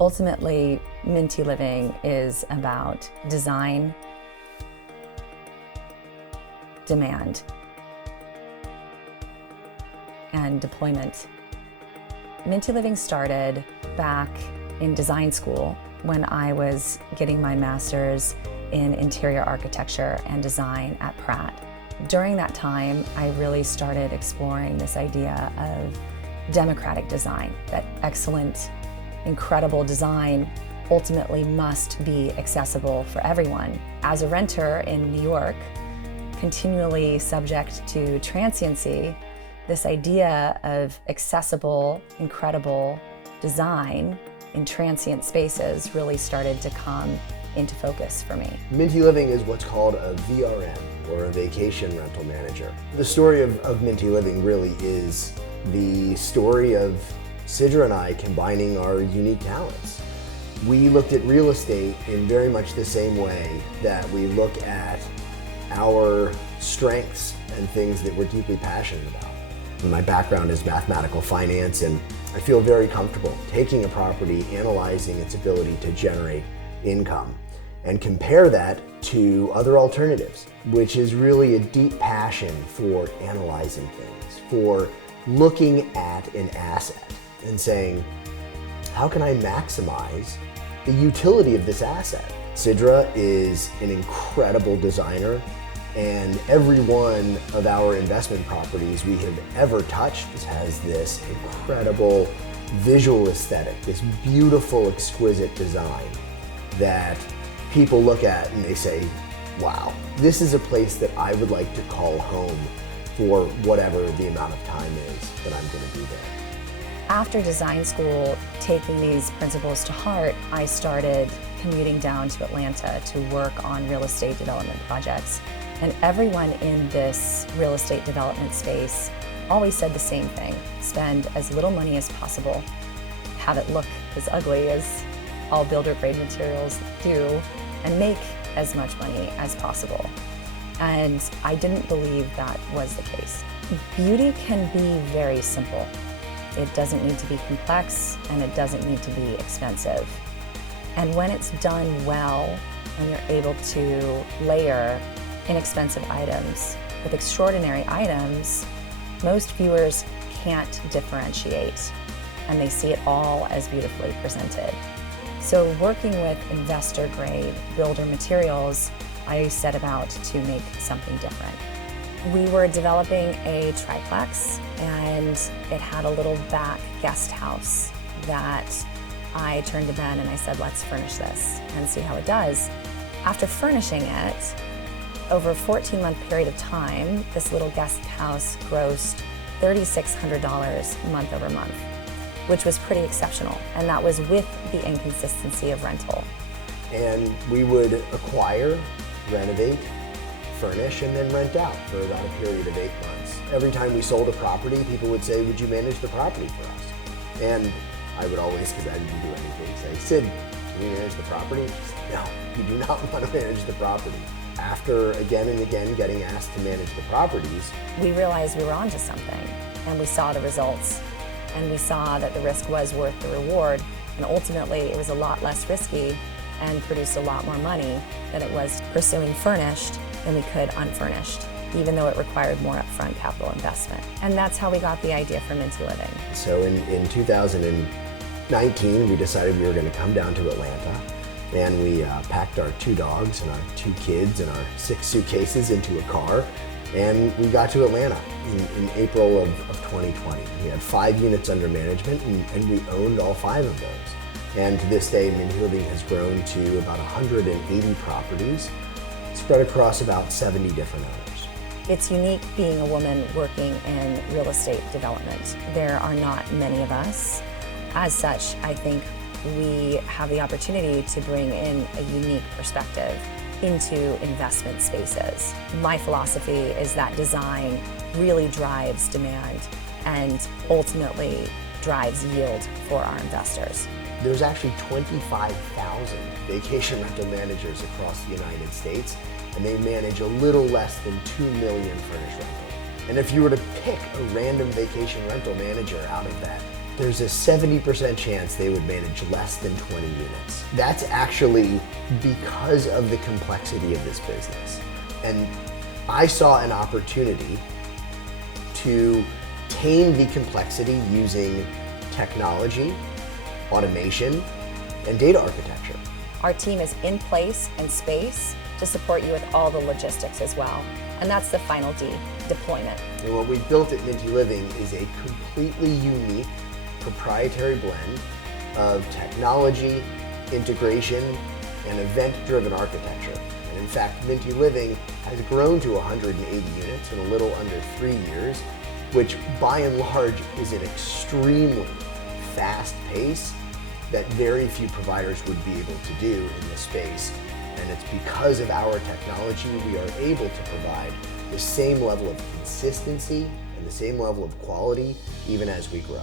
Ultimately, Minty Living is about design, demand, and deployment. Minty Living started back in design school when I was getting my master's in interior architecture and design at Pratt. During that time, I really started exploring this idea of democratic design, that excellent, incredible design ultimately must be accessible for everyone. As a renter in New York, continually subject to transiency, this idea of accessible, incredible design in transient spaces really started to come into focus for me. Minty Living is what's called a VRM, or a vacation rental manager. The story of Minty Living really is the story of Sidra and I combining our unique talents. We looked at real estate in very much the same way that we look at our strengths and things that we're deeply passionate about. My background is mathematical finance, and I feel very comfortable taking a property, analyzing its ability to generate income, and compare that to other alternatives, which is really a deep passion for analyzing things, for looking at an asset and saying, how can I maximize the utility of this asset? Sidra is an incredible designer, and every one of our investment properties we have ever touched has this incredible visual aesthetic, this beautiful, exquisite design that people look at and they say, wow, this is a place that I would like to call home for whatever the amount of time is that I'm going to be there. After design school, taking these principles to heart, I started commuting down to Atlanta to work on real estate development projects. And everyone in this real estate development space always said the same thing: spend as little money as possible, have it look as ugly as all builder grade materials do, and make as much money as possible. And I didn't believe that was the case. Beauty can be very simple. It doesn't need to be complex, and it doesn't need to be expensive. And when it's done well, and you're able to layer inexpensive items with extraordinary items, most viewers can't differentiate, and they see it all as beautifully presented. So working with investor grade builder materials, I set about to make something different. We were developing a triplex, and it had a little back guest house that I turned to Ben and I said, let's furnish this and see how it does. After furnishing it, over a 14-month period of time, this little guest house grossed $3,600 month over month, which was pretty exceptional. And that was with the inconsistency of rental. And we would acquire, renovate, furnish, and then rent out for about a period of 8 months. Every time we sold a property, people would say, would you manage the property for us? And I would always, because I didn't do anything, say, Sid, can we manage the property? She said, no, you do not want to manage the property. After again and again getting asked to manage the properties, we realized we were onto something, and we saw the results, and we saw that the risk was worth the reward, and ultimately it was a lot less risky and produced a lot more money than it was pursuing furnished than we could unfurnished, even though it required more upfront capital investment. And that's how we got the idea for Minty Living. So in 2019, we decided we were going to come down to Atlanta, and we packed our 2 dogs and our 2 kids and our 6 suitcases into a car, and we got to Atlanta in April of 2020. We had 5 units under management, and we owned all 5 of those. And to this day, Minty Living has grown to about 180 properties, spread across about 70 different owners. It's unique being a woman working in real estate development. There are not many of us. As such, I think we have the opportunity to bring in a unique perspective into investment spaces. My philosophy is that design really drives demand and ultimately drives yield for our investors. There's actually 25,000 vacation rental managers across the United States, and they manage a little less than 2 million furnished rentals. And if you were to pick a random vacation rental manager out of that there's a 70% chance they would manage less than 20 units. That's actually because of the complexity of this business. And I saw an opportunity to tame the complexity using technology, automation, and data architecture. Our team is in place and space to support you with all the logistics as well. And that's the final D, deployment. And what we built at Minty Living is a completely unique proprietary blend of technology, integration, and event-driven architecture. And in fact, Minty Living has grown to 180 units in a little under 3 years, which by and large is an extremely fast pace that very few providers would be able to do in this space. And it's because of our technology we are able to provide the same level of consistency and the same level of quality even as we grow.